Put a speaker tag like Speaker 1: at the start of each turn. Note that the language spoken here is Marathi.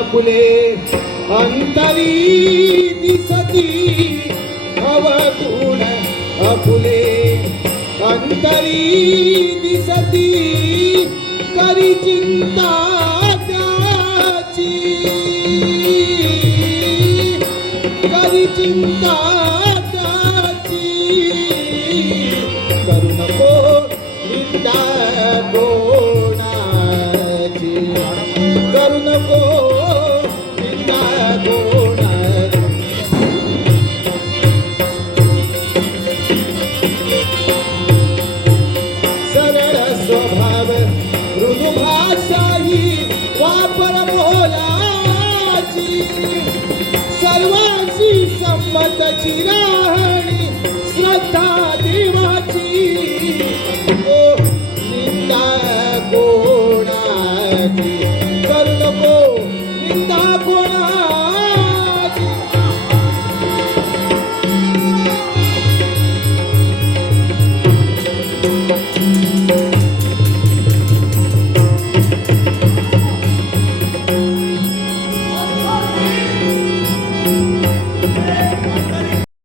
Speaker 1: फुले अंतरी दिसती अवगुण फुले अंतरी दिसती करी चिंता त्याची. करी चिंता त्याची. करू नको निंदा स्वभाव मृदुभाषा ही वापर मोलाची. सर्वांशी संमत चिराहणी श्रद्धा देवाची. ओ निंदा कोणाची? Thank you.